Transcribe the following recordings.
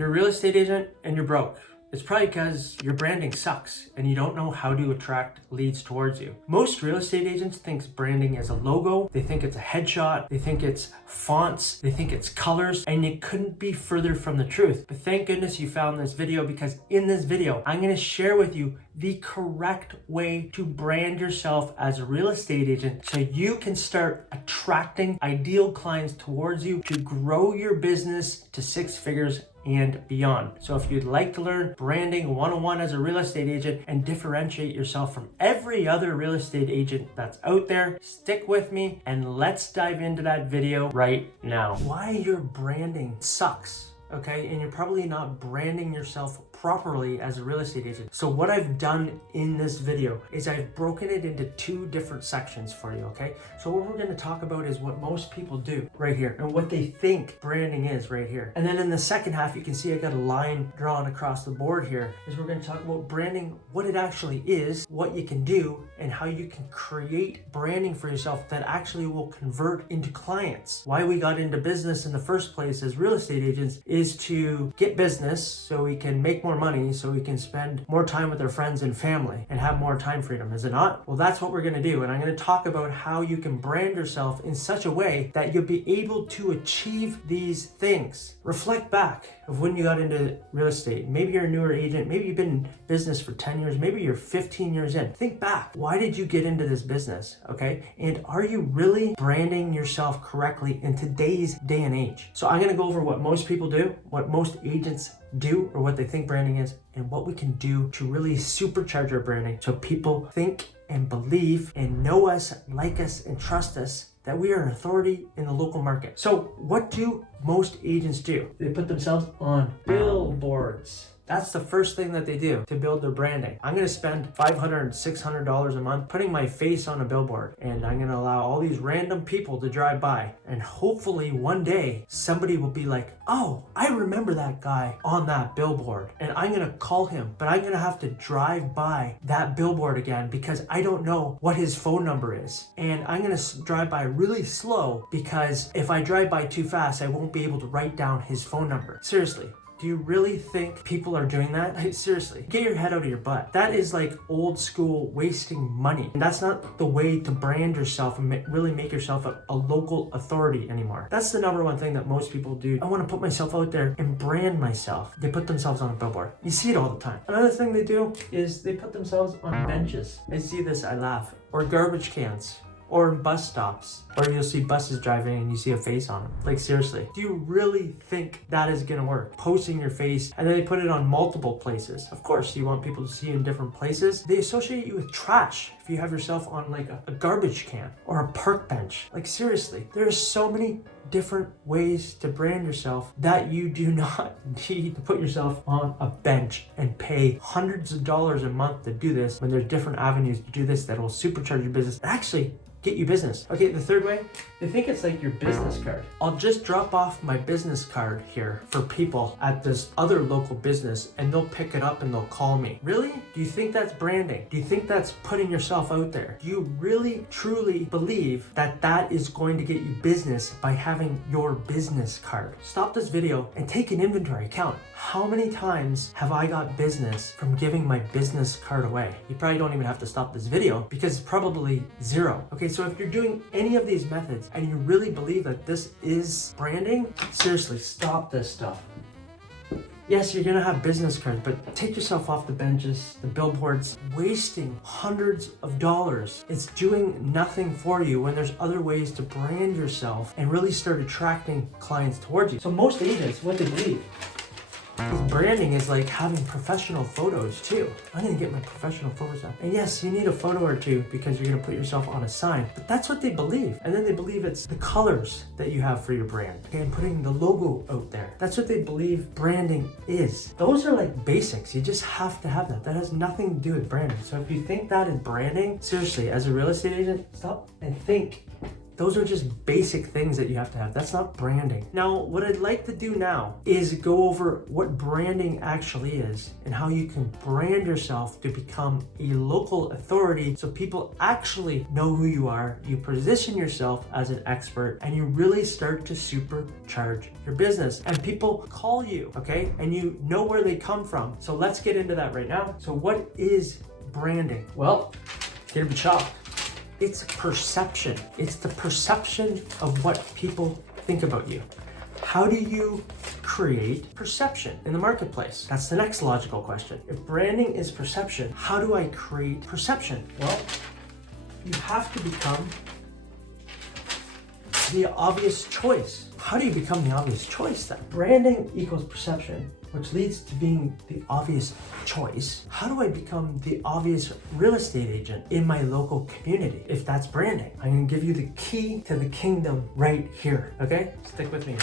You're a real estate agent and you're broke. It's probably because your branding sucks and you don't know how to attract leads towards you. Most real estate agents think branding is a logo, they think it's a headshot, they think it's fonts, they think it's colors, and you couldn't be further from the truth. But thank goodness you found this video, because in this video, I'm gonna share with you the correct way to brand yourself as a real estate agent so you can start attracting ideal clients towards you to grow your business to 6 figures and beyond. So if you'd like to learn branding 101 as a real estate agent and differentiate yourself from every other real estate agent that's out there, stick with me and let's dive into that video right now. Why your branding sucks, okay? And you're probably not branding yourself properly as a real estate agent. So what I've done in this video is I've broken it into 2 different sections for you, okay? So what we're gonna talk about is what most people do right here and what they think branding is right here. And then in the second half, you can see I got a line drawn across the board here, is we're gonna talk about branding, what it actually is, what you can do, and how you can create branding for yourself that actually will convert into clients. Why we got into business in the first place as real estate agents is to get business so we can make more money, so we can spend more time with our friends and family and have more time freedom, is it not? Well, that's what we're gonna do. And I'm gonna talk about how you can brand yourself in such a way that you'll be able to achieve these things. Reflect back of when you got into real estate. Maybe you're a newer agent, maybe you've been in business for 10 years, maybe you're 15 years in. Think back, why did you get into this business, okay? And are you really branding yourself correctly in today's day and age? So I'm gonna go over what most people do, what most agents do, or what they think branding is, and what we can do to really supercharge our branding so people think and believe and know us, like us, and trust us that we are an authority in the local market. So what do most agents do? They put themselves on billboards. That's the first thing that they do to build their branding. I'm gonna spend $500, $600 a month putting my face on a billboard, and I'm gonna allow all these random people to drive by, and hopefully one day somebody will be like, oh, I remember that guy on that billboard, and I'm gonna call him, but I'm gonna have to drive by that billboard again because I don't know what his phone number is. And I'm gonna drive by really slow because if I drive by too fast, I won't be able to write down his phone number. Seriously. Do you really think people are doing that? Like, seriously, get your head out of your butt. That is like old school wasting money. And that's not the way to brand yourself and really make yourself a local authority anymore. That's the number one thing that most people do. I want to put myself out there and brand myself. They put themselves on a billboard. You see it all the time. Another thing they do is they put themselves on benches. I see this, I laugh. Or garbage cans. Or bus stops, or you'll see buses driving and you see a face on them. Like, seriously, do you really think that is gonna work? Posting your face, and then they put it on multiple places. Of course, you want people to see you in different places. They associate you with trash if you have yourself on like a garbage can or a park bench. Like, seriously, there's so many different ways to brand yourself that you do not need to put yourself on a bench and pay hundreds of dollars a month to do this when there's different avenues to do this that will supercharge your business. Actually, get you business. Okay, the third way, they think it's like your business card. I'll just drop off my business card here for people at this other local business and they'll pick it up and they'll call me. Really? Do you think that's branding? Do you think that's putting yourself out there? Do you really, truly believe that that is going to get you business by having your business card? Stop this video and take an inventory count. How many times have I got business from giving my business card away? You probably don't even have to stop this video because it's probably 0. Okay, so if you're doing any of these methods and you really believe that this is branding, seriously, stop this stuff. Yes, you're gonna have business cards, but take yourself off the benches, the billboards, wasting hundreds of dollars. It's doing nothing for you when there's other ways to brand yourself and really start attracting clients towards you. So most agents, what they believe is branding is like having professional photos too. I'm gonna get my professional photos up. And yes, you need a photo or two because you're gonna put yourself on a sign, but that's what they believe. And then they believe it's the colors that you have for your brand, okay, and putting the logo out there. That's what they believe branding is. Those are like basics. You just have to have that. That has nothing to do with branding. So if you think that is branding, seriously, as a real estate agent, stop and think Those are just basic things that you have to have. That's not branding. Now, what I'd like to do now is go over what branding actually is and how you can brand yourself to become a local authority so people actually know who you are. You position yourself as an expert and you really start to supercharge your business. And people call you, okay? And you know where they come from. So let's get into that right now. So what is branding? Well, you're gonna be shocked. It's perception. It's the perception of what people think about you. How do you create perception in the marketplace? That's the next logical question. If branding is perception, how do I create perception? Well, you have to become the obvious choice. How do you become the obvious choice then? Branding equals perception, which leads to being the obvious choice. How do I become the obvious real estate agent in my local community? If that's branding, I'm gonna give you the key to the kingdom right here, okay? Stick with me.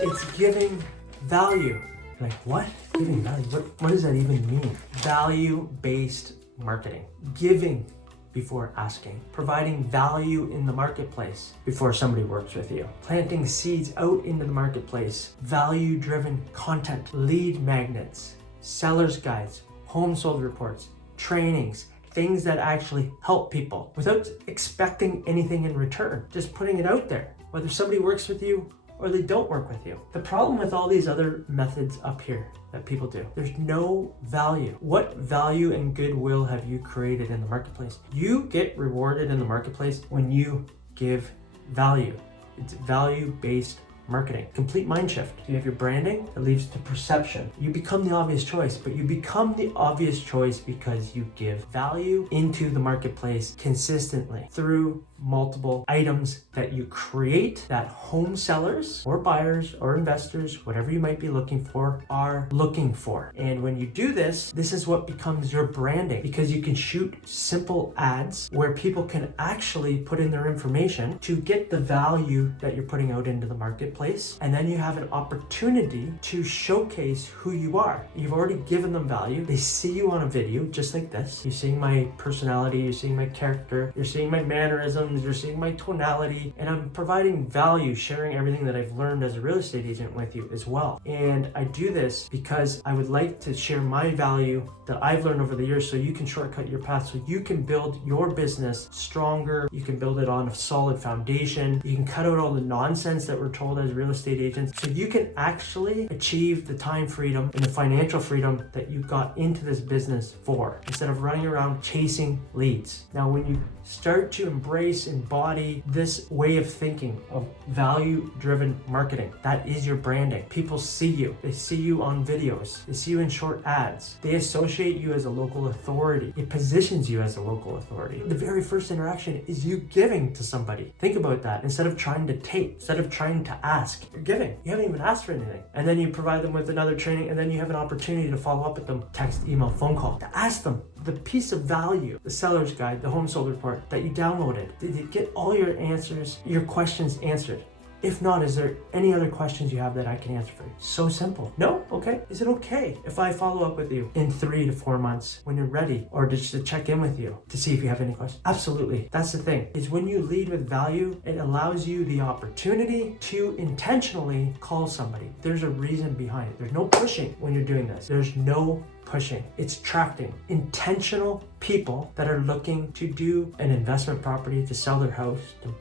It's giving value. Like, what? Giving value? What does that even mean? Value-based marketing. Giving before asking, providing value in the marketplace before somebody works with you, planting seeds out into the marketplace, value-driven content, lead magnets, seller's guides, home sold reports, trainings, things that actually help people without expecting anything in return, just putting it out there, whether somebody works with you or they don't work with you. The problem with all these other methods up here that people do, there's no value. What value and goodwill have you created in the marketplace? You get rewarded in the marketplace when you give value. It's value-based marketing. Complete mind shift. You have your branding that leads to perception. You become the obvious choice, but you become the obvious choice because you give value into the marketplace consistently through multiple items that you create that home sellers or buyers or investors, whatever you might be looking for, are looking for. And when you do this, this is what becomes your branding, because you can shoot simple ads where people can actually put in their information to get the value that you're putting out into the marketplace. And then you have an opportunity to showcase who you are. You've already given them value. They see you on a video just like this. You're seeing my personality, you're seeing my character, you're seeing my mannerisms, you're seeing my tonality, and I'm providing value, sharing everything that I've learned as a real estate agent with you as well. And I do this because I would like to share my value that I've learned over the years so you can shortcut your path, so you can build your business stronger, you can build it on a solid foundation, you can cut out all the nonsense that we're told as real estate agents, so you can actually achieve the time freedom and the financial freedom that you got into this business for, instead of running around chasing leads. Now, when you start to embrace, embody this way of thinking of value-driven marketing, that is your branding. People see you. They see you on videos. They see you in short ads. They associate you as a local authority. It positions you as a local authority. The very first interaction is you giving to somebody. Think about that. Instead of trying to take, instead of trying to ask, you're giving. You haven't even asked for anything. And then you provide them with another training, and then you have an opportunity to follow up with them, text, email, phone call, to ask them the piece of value, the seller's guide, the home sold report that you downloaded. Did you get all your answers, your questions answered? If not, is there any other questions you have that I can answer for you? So simple. No? Okay. Is it okay if I follow up with you in 3 to 4 months when you're ready, or just to check in with you to see if you have any questions? Absolutely. That's the thing, is when you lead with value, it allows you the opportunity to intentionally call somebody. There's a reason behind it. There's no pushing when you're doing this. There's no pushing. It's attracting intentional people that are looking to do an investment property, to sell their house, to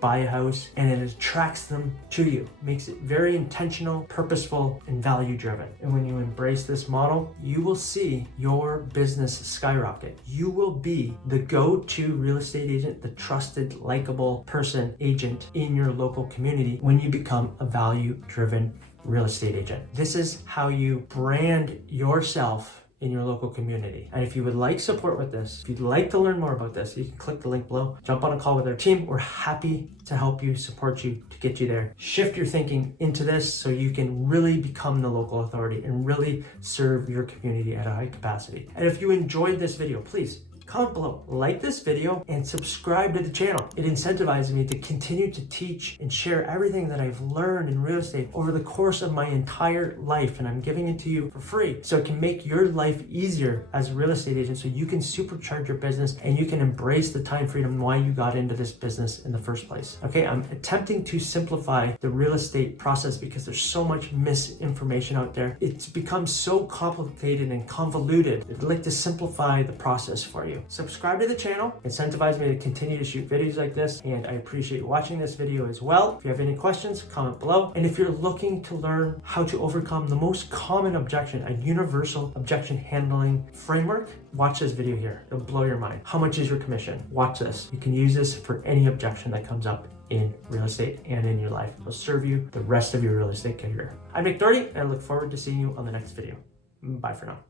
buy a house, and it attracts them to you. Makes it very intentional, purposeful, and value driven. And when you embrace this model, you will see your business skyrocket. You will be the go-to real estate agent, the trusted, likable person, agent in your local community when you become a value driven real estate agent. This is how you brand yourself in your local community. And if you would like support with this, if you'd like to learn more about this, you can click the link below, jump on a call with our team. We're happy to help you, support you, to get you there. Shift your thinking into this so you can really become the local authority and really serve your community at a high capacity. And if you enjoyed this video, please comment below, like this video, and subscribe to the channel. It incentivizes me to continue to teach and share everything that I've learned in real estate over the course of my entire life, and I'm giving it to you for free so it can make your life easier as a real estate agent, so you can supercharge your business and you can embrace the time freedom why you got into this business in the first place. Okay, I'm attempting to simplify the real estate process because there's so much misinformation out there. It's become so complicated and convoluted. I'd like to simplify the process for you. Subscribe to the channel, incentivize me to continue to shoot videos like this, and I appreciate you watching this video as well. If you have any questions, comment below. And if you're looking to learn how to overcome the most common objection, a universal objection handling framework, watch this video here. It'll blow your mind. How much is your commission? Watch this. You can use this for any objection that comes up in real estate and in your life. It'll serve you the rest of your real estate career. I'm Nick Doherty, and I look forward to seeing you on the next video. Bye for now.